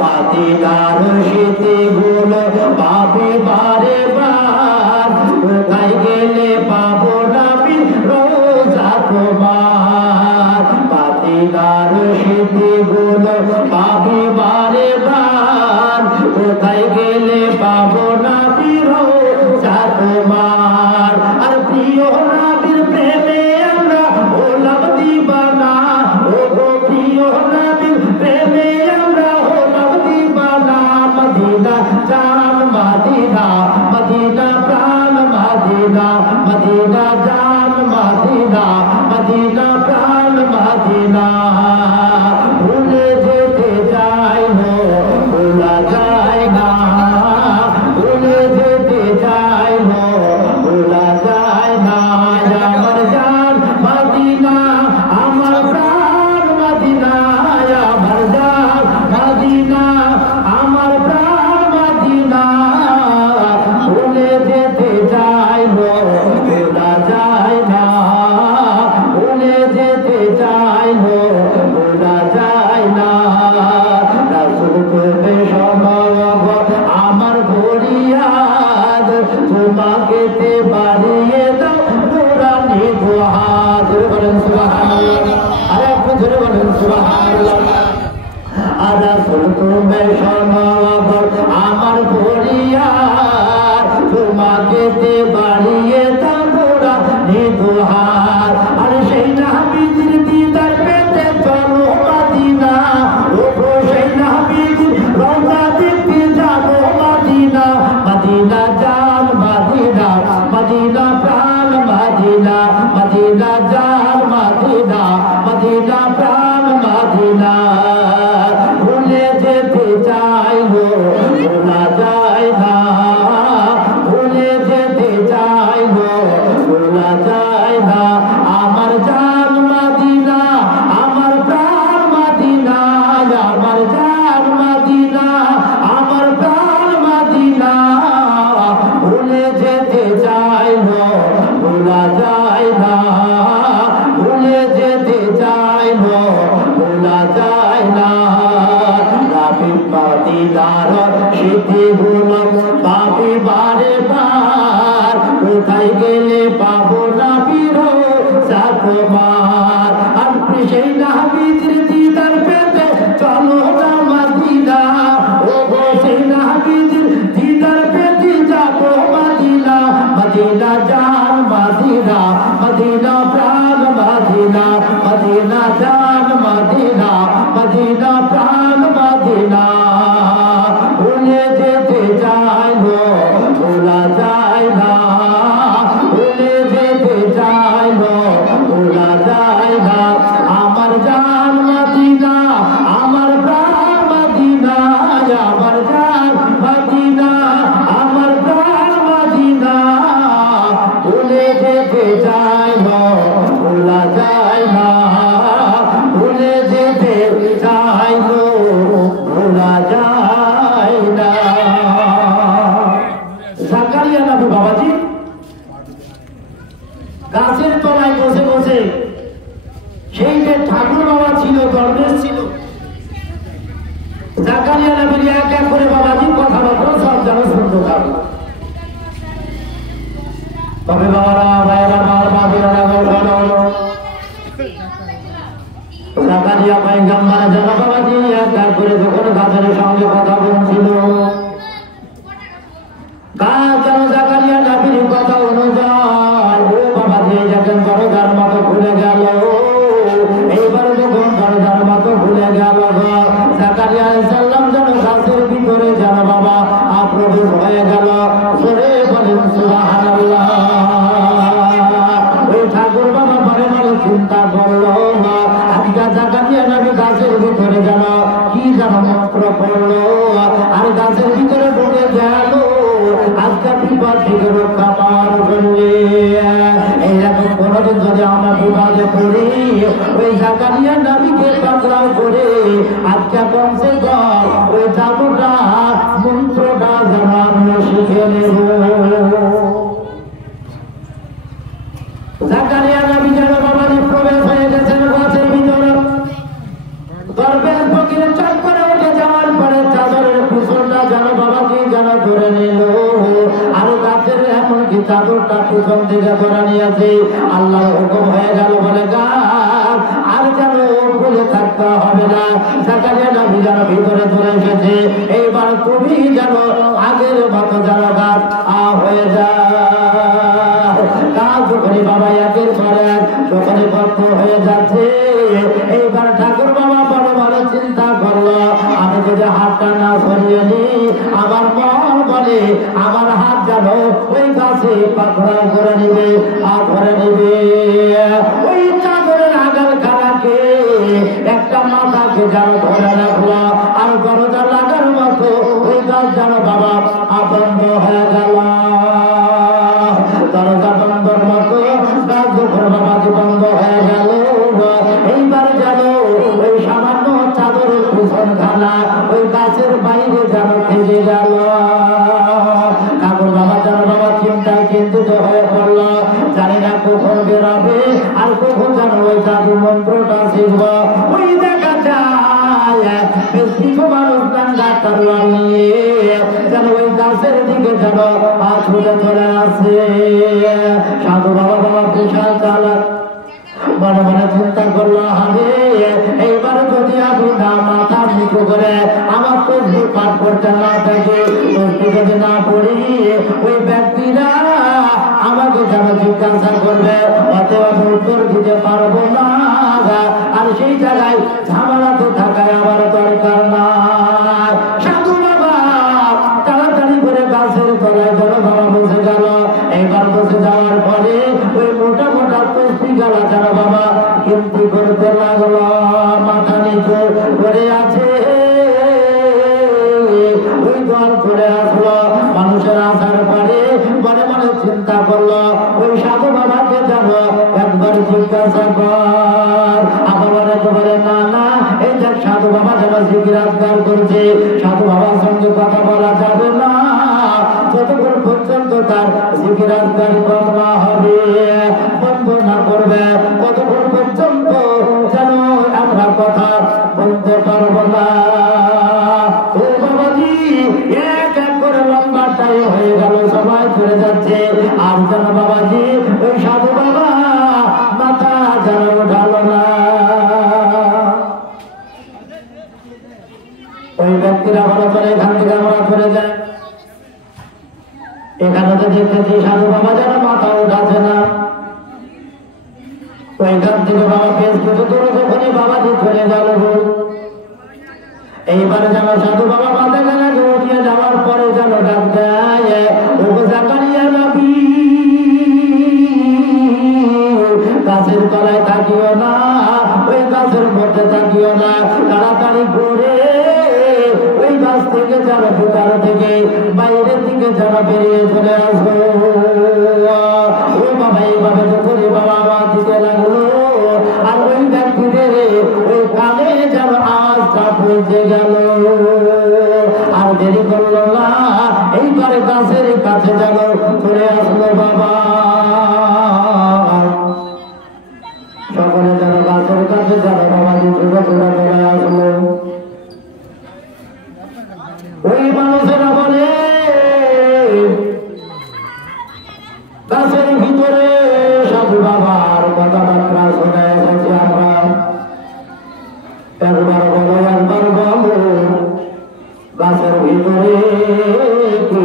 পাতিদার শীতে গুলো পাবে বারে বার, কোথায় গেলে পাবো নাবি রোজা তোমার। পাতিদার শীতে গুলো পাবে বারে বার, কোথায় গেলে পাবো নাবি রোজা তোমার। আর প্রিয় নাবির প্রেমে আমরা হলাম দিবানা, ও গো প্রিয় নাবির প্রেমে মদিনা জান মদিনা, মদিনা প্রাণ মদিনা, মদিনা জান মদিনা, মদিনা প্রাণ মদিনা। ভুলে যেতে চাই না ভোলা যায় না, ভুলে যেতে চাই না ভোলা যায় না। আমার জান মদিনা, আমার প্রাণ মদিনা, আমার জান মদিনা, আমার প্রাণ মদিনা। ভুলে যেতে চাই না ভোলা যায় না, ভুলে যেতে চাই না ভোলা যায় না। রাসূল করবে সমাগম আমার ফরিয়াদ, তোমাকে তে বাড়িয়ে দাও নুরানি দুহাত। বলেন সুবহানাল্লাহ, আর একটু জোরে বলেন সুবহানাল্লাহ। আর রাসূল করবে সমাগম আমার ফরিয়াদ, তোমাকে তে বাড়িয়ে দাও নুরানি দুহাত। আর সেই নবীর দিদার পেতে চলো মদিনা, ও সেই নবীর রওজা দেখতে যাবো মদিনা। মদিনা জান মদিনা, মদিনা প্রাণ মদিনা, মদিনা জান মদিনা, মদিনা প্রাণ মদিনা। ভুলে যেতে চাই গো ভোলা যায় না, ভুলে যেতে চাই গো ভোলা যায় না। আমার জান মদিনা, আমার প্রাণ মদিনা, আমার জান মদিনা, আমার প্রাণ মদিনা। ভুলে যেতে চাই গো ভোলা যায় না, ভুলে যেতে চাই গো ভোলা যায় না। পাতিদার শীতে গুলো পাবে বারে বার, কোথায় গেলে পাবো নাবি রোজা তোমার। আর সেই নবীর দিদার পেতে চলো না মদিনা, ও গো সেই নবীর দিদার পেতে যাবো মদিনা। মদিনা জান মদিনা, মদিনা প্রাণ মদিনা, মদিনা জান মদিনা, মদিনা প্রাণ মদিনা। ভুলে যেতে চাই না ভোলা যায় না, ভুলে যেতে চাই না ভোলা যায় না। আমার জান মদিনা, আমার প্রাণ মদিনা, আমার জান মদিনা, আমার প্রাণ মদিনা। ভুলে যেতে চাই না ভোলা যায় না, ভুলে যেতে চাই না ভোলা যায় না। জাকারিয়া নবী বাবাজি গাছের তলায় বসে বসে, সেই যে ঠাকুর বাবা ছিল দরবেশ ছিল, জাকারিয়া নবীর এক এক করে বাবাজি কথাবার্তা সব যেন শুনতে থাকলো। তবে বাবারা ভাইয়েরা আমার বাবিরা জাকারিয়া পয়গম্বর যেন বাবাজি এক এক করে যখন গাছের সঙ্গে কথা বলছিল, গাছ যেন জাকারিয়া নবীর কথা অনুযায়ী ও বাবাজি যখন দরজার মতো খুলে গেল, এইবার যখন দরজার মতো খুলে গেল, জাকারিয়া আলাইহিস সালাম যেন গাছের ভিতরে যেন বাবা প্রবেশ হয়ে গেল। জোরে বলেন সুবহানাল্লাহ। ওই ঠাকুর বাবা মনে মনে চিন্তা করলো, আজকে জাকারিয়া নবী গাছের ভিতরে যেন কি যেন মন্ত্র পড়লো, আর গাছের ভিতরে ঢুকে গেল আজকে বিপদ থেকে রক্ষা পাওয়ার জন্য। এইরকম কোনদিন যদি আমরা বিপদে পড়ি, ওই জাকারিয়া নবীকে পাকড়াও করে আজকে কমসে কম ওই জাদুটা মন্ত্রটা যেন আমরা শিখে নেব। জাকারিয়া নবী যেন বাবাজি প্রবেশ হয়ে গেছেন গাছের ভিতরে, দরবেশ ফকির চট করে উঠে যাওয়া ধরে নিল আর গাছের এমনকি চাদরটা পিছন দিকে ধরে নিয়েছে। আল্লাহ হুকুম হয়ে গেল বলে গাছ আর যেন ভুলে থাকতে হবে না। জাকারিয়া নবী যেন ভিতরে চলে এসেছে। এইবার তুমি যেন আগের মতো যেন গাছ হয়ে যায়। গাছ যখনই বাবা একের পর এক যখনই বদ্ধ হয়ে যাচ্ছে, এইবার ঠাকুর বাবা বড় বড় চিন্তা করলো, আমি যদি হাতটা না সরিয়ে নি, আমার মন বলে আমার হাত যেন ওই গাছে পাকড়া করে নিবে আর ধরে নিবে। ওই চাদরের আগাল খানাকে একটা মাথাকে যেন ধরে রাখলো আর দরজা লাগার মতো ওই গাছ যেন বাবা বন্ধ হয়ে গেল। দরজা বন্ধর মতো গাছ যখন বাবাকে বন্ধ হয়ে গেল, এইবার যেন ওই সামান্য চাদরের পিছন খানা ওই গাছের বাইরে যেন থেকে গেল। ঠাকুর বাবা যেন বাবা চিন্তায় চিন্তিত হয়ে পড়ল, জানি না কখন বেরোবে আর কখন যেন ওই জাদু মন্ত্রটা শিখব। ওই দেখা যায় কিছু মানুষ ডাক্তার নিয়ে যেন ওই গাছের দিকে যেন ছুটে চলে আসে। সাধু বাবা বাবা বিশাল চালাক মনে মনে চিন্তা করলো, আরে এইবার যদি আমি না মাথা নিচু করে আমার তসবিহ পাঠ করতে না থাকে, তসবিহ যদি না পড়ি, ওই ব্যক্তিরা আমাকে যেন জিজ্ঞাসা করবে, অতএব আমি উত্তর দিতে পারবো না। আর সেই জায়গায় ঝামেলা তো থাকায় আমার দরকার না। সাধু বাবা তাড়াতাড়ি করে গাছের তলায় যেন বাবা বসে গেল। এইবার বসে যাওয়ার পরে ওই মোটা মোটা তসবিহ গালা যেন বাবা কিন্তু করতে লাগলো, মাথা নিচু করে আছে। ওই দল করে আসলো, মানুষের আসার পরে মনে মনে চিন্তা করলো, ওই সাধু বাবাকে যাব একবার জিজ্ঞাসা কর। আবার অনেকে বলে না না, এই দেখ সাধু বাবা যেন জিজ্ঞাসা করছে, সাধু বাবার সঙ্গে কথা বলা যাবে না যতক্ষণ পর্যন্ত তার জিজ্ঞাসা করা হবে, বন্ধ না করবে ততক্ষণ পর্যন্ত যেন আমরা কথা বলতে পারবো না। ও বাবাজি, এক এক করে লম্বা টাইম হয়ে গেল, সবাই চলে যাচ্ছে, আর যেন বাবাজি ওই সাধু বাবা মাথা যেন উঠালো না। ওই ব্যক্তিরা বলো চলে, এখান থেকে আমরা চলে যাই। এখানে তো দেখতেছি সাধু বাবা যেন মাথা উঠাছে না। ওইখান থেকে বাবা বেশ কিছু দূরে যখনই বাবাজি চলে গেল, এইবার যেন সাধু বাবা মাথা গালাকে উঠিয়ে যাওয়ার পরে যেন ডাক দেয়, ও জাকারিয়া নবী, গাছের তলায় থাকিও না, ওই গাছের মধ্যে থাকিও না, তাড়াতাড়ি করে ওই গাছ থেকে যেন ভিতর থেকে বাইরের দিকে যেন বেরিয়ে চলে আসো। ও বাবা এইভাবে যখনই বাবা আওয়াজ দিতে লাগলো, আর ওই ব্যক্তিদের ওই কানে যেন আওয়াজটা পৌঁছে গেল। আর দেরি করলো না, এইবারে গাছের কাছে যেন চলে আসলো বাবা। সকলে যেন গাছের কাছে যেন বাবা ছোট ছোট চলে আসলো। ওই মানুষেরা বলে গাছের ভিতরে সাধু বাবার কথাবার্তা শুনে এসেছি আমরা, একবার বলো একবার বলো, গাছের ভিতরে কি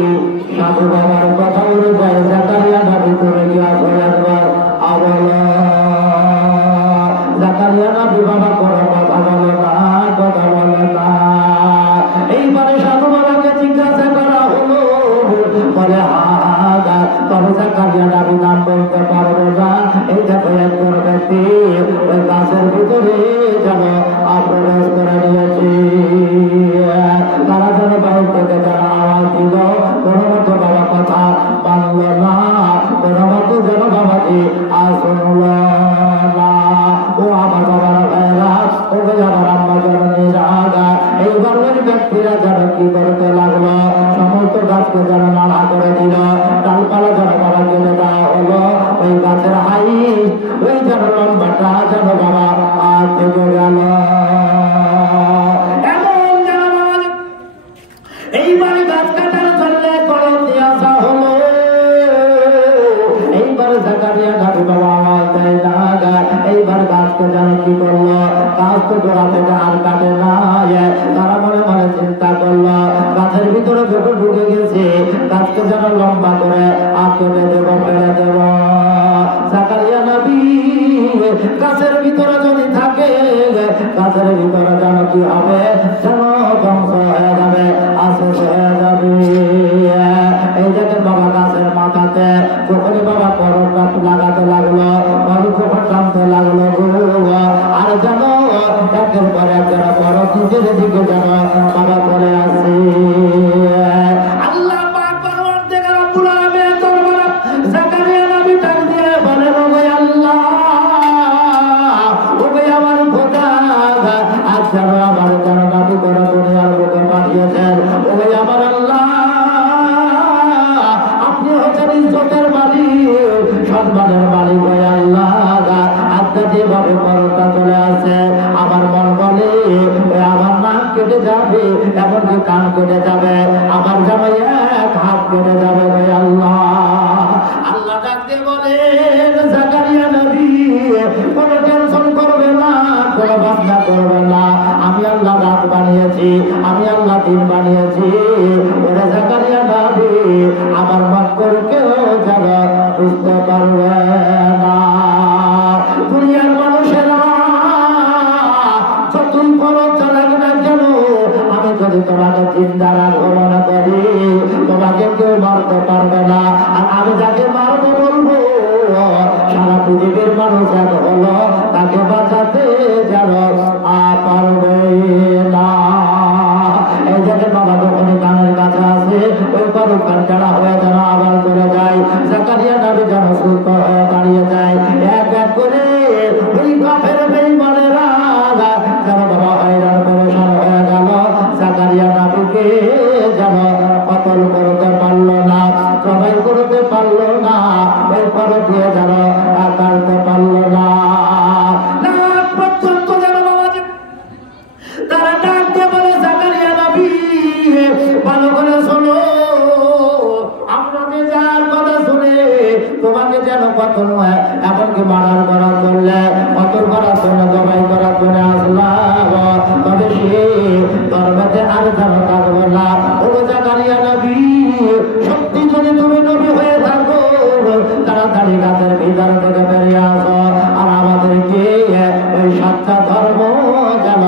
সাধু বাবার কথা অনুযায়ী জাকারিয়া নবী করে গিয়েছে? একবার বলো। জাকারিয়া নবী বাবা কোনো কথা বলে না, কথা বলে না। এইবারে সাধু বাবাকে জিজ্ঞাসা করা হলো, বলে তবে জাকারিয়া নবী নাম বলতে পারবো না। এই দেখো একজন ব্যক্তি ওই গাছের ভিতরে যেন প্রবেশ করে নিয়েছে। তারা যেন বাইর থেকে যারা আওয়াজ দিল, কোনো মতো বাবা কথা মানল না, কোনো মতো যেন বাবাকে শুনল না। ও আমার বাবার ভাইরা, ওকে আমার আম্মা যেন নিরাগা। এইবার ওই ব্যক্তিরা যেন কি করতে লাগলো, সমস্ত গাছকে যেন নাড়া করে দিল, ডালপালা যেন বাবা কেটে দেওয়া হলো। ওই গাছের হাইট ওই যেন লম্বাটা যেন বাবা থেকে গেল। এইবারে গাছ কাটার জন্য গাছের ভিতরে যদি থাকে গাছের ভিতরে যেন কি হবে, যেন ধ্বংস হয়ে যাবে, আশেষ হয়ে যাবে। এই দেখেন বাবা গাছের মাথাতে যখনই বাবা পরটা লাগাতে লাগলো, যখন টানতে লাগলো আর যেন একের পর এক যেন বড় নিজের দিকে যেন বাবা চলে আসে। আল্লাহ পাক পরওয়ারদিগার রব্বুল আলামিন দরবারে জাকারিয়া নবী ডাক দিয়ে বলেন, ওগো আল্লাহ, ওগো আমার খোদা, আজ যেন আমার যেন নবী করে দুনিয়ার বুকে পাঠিয়েছেন। ওগো আমার আল্লাহ, আপনি হচ্ছেন ইজ্জতের মালিক, সম্মানের মালিক। ওই আল্লাহ, আজকে যেভাবে পরটা চলে আসে আমার মন বলে আমার নাক কেটে যাবে, এমনকি কান কেটে যাবে, আমার যেন এক হাত কেটে যাবে। ওই আল্লাহ, আল্লাহ ডাকতে বলেন, জাকারিয়া নবী কোনো টেনশন করবে না, কোনো ভাবনা করবে না, আমি আল্লাহ রাত বানিয়েছি, আমি আল্লাহ দিন বানিয়েছি। ওরে জাকারিয়া নবী, আমার মক্কর কেউ যেন বুঝতে পারবে না। দুনিয়ার মানুষেরা যতই বড় চালাক না কেন, আমি যদি তোমাকে চিন্তা রাখবো মনে করি, তোমাকে কেউ মারতে পারবে না। আর আমি যাকে মারবো বলবো, সারা পৃথিবীর মানুষ এক হলো, তাকে বাঁচাতে যেন পারবে না। এই দেখেন বাবা, যখনই কানের কাছে আসে ওই পর কান টানা হয়ে যেন আবার চলে যায়। জাকারিয়া নবী যেন সুস্থ হয়ে দাঁড়িয়ে যায়। এক এক করে ওই কাফের বেঈমানেরা যেন বাবা হয়রান পরেশান হয়ে গেল। জাকারিয়া নবীকে যেন কতল করতে পারলো না, জবাই করতে পারলো না, ওই পর দিয়ে যেন কাটতে পারলো না। পর্যন্ত যেন বাবা তারা ডাকতে বলে, জাকারিয়া নবী ভালো করে শোনো, আমরা যে যার কথা শুনে তোমাকে যেন কতল এমনকি মারার করার চললে, কতল করার জন্য, জবাই করার জন্য আসলাম, তবে সে ধর্মেতে আর যেন থাকবে না। ও জাকারিয়া নবী, সত্যি যদি তুমি নবী হয়ে থাকো, তাড়াতাড়ি গাছের ভিতর থেকে বেরিয়ে আসো, আর আমাদেরকে ওই সাতটা ধর্ম যেন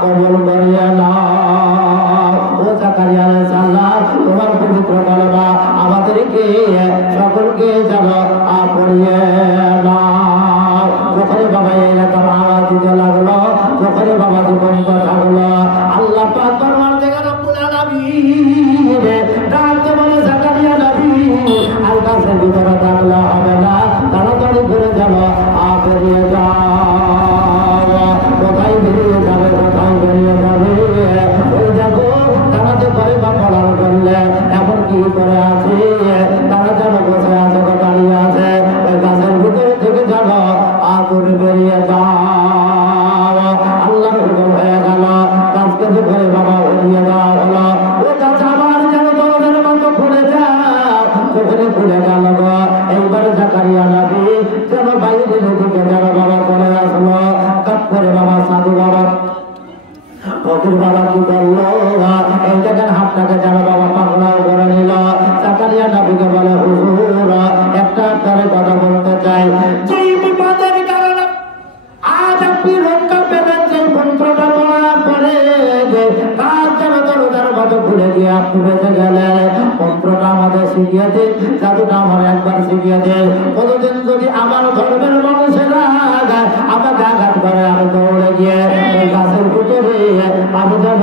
কবুল করিয়ে নাও। ও জাকারিয়া আলাইহিস সালাম, তোমার পবিত্র কালেমা আমাদেরকে সকলকে যেন পড়িয়ে নাও। যখনই বাবা এরকম আওয়াজ দিতে লাগলো, যখনই বাবা জীবন্ত থাকলো, আল্লাহ পাক পরওয়ারদিগার রব্বুল আলামিন ডাকতে বলে, জাকারিয়া নবী আর গাছের ভিতরে থাকলে হবে না, তাড়াতাড়ি করে যেন বেরিয়ে যাও। কোথায় বেরিয়ে যাবে, কোথায় বেরিয়ে যাবে? ওই দেখো তারা যে ঘরে বা পড়ার করলে এখন কি করে আছে, তারা যেন বসে আছে, দাঁড়িয়ে আছে, ওই গাছের ভিতরে থেকে যেন আগুন বেরিয়ে যাও। আল্লাহর হুকুম হয়ে গেল, গাছকে যে ঘরে বাবা উড়িয়ে দেওয়া হলো। ও গাছ আবার যেন দরজার মতো খুলে যাও, ওখানে খুলে গেল গো। এইবার জাকারিয়া নবী যেন বাইরের দিকে যেন বাবা চলে আসলো। কাপ করে বাবা সাধু বাবা ফকির বাবা কি করলো, এই জায়গার হাতটাকে যেন বাবা পাগলাও করে নিল। জাকারিয়া নবীকে বলে, হুজুর একটা আপনারে কথা বলতে চাই। যেই বিপদের কারণে আজ আপনি রক্ষা পেলেন, যে মন্ত্রটা বলা পরে তার যেন দরজার মতো খুলে গিয়ে আপনি বেঁচে গেলেন। মন্ত্রটা আমাদের শিখিয়ে দিন, জাদুটা আমার একবার শিখিয়ে দিন। কতদিন যদি আমার ধর্মের মানুষেরা আমাকে আঘাত করে, আমি দৌড়ে গিয়ে ওই গাছের ভিতরে আমি যেন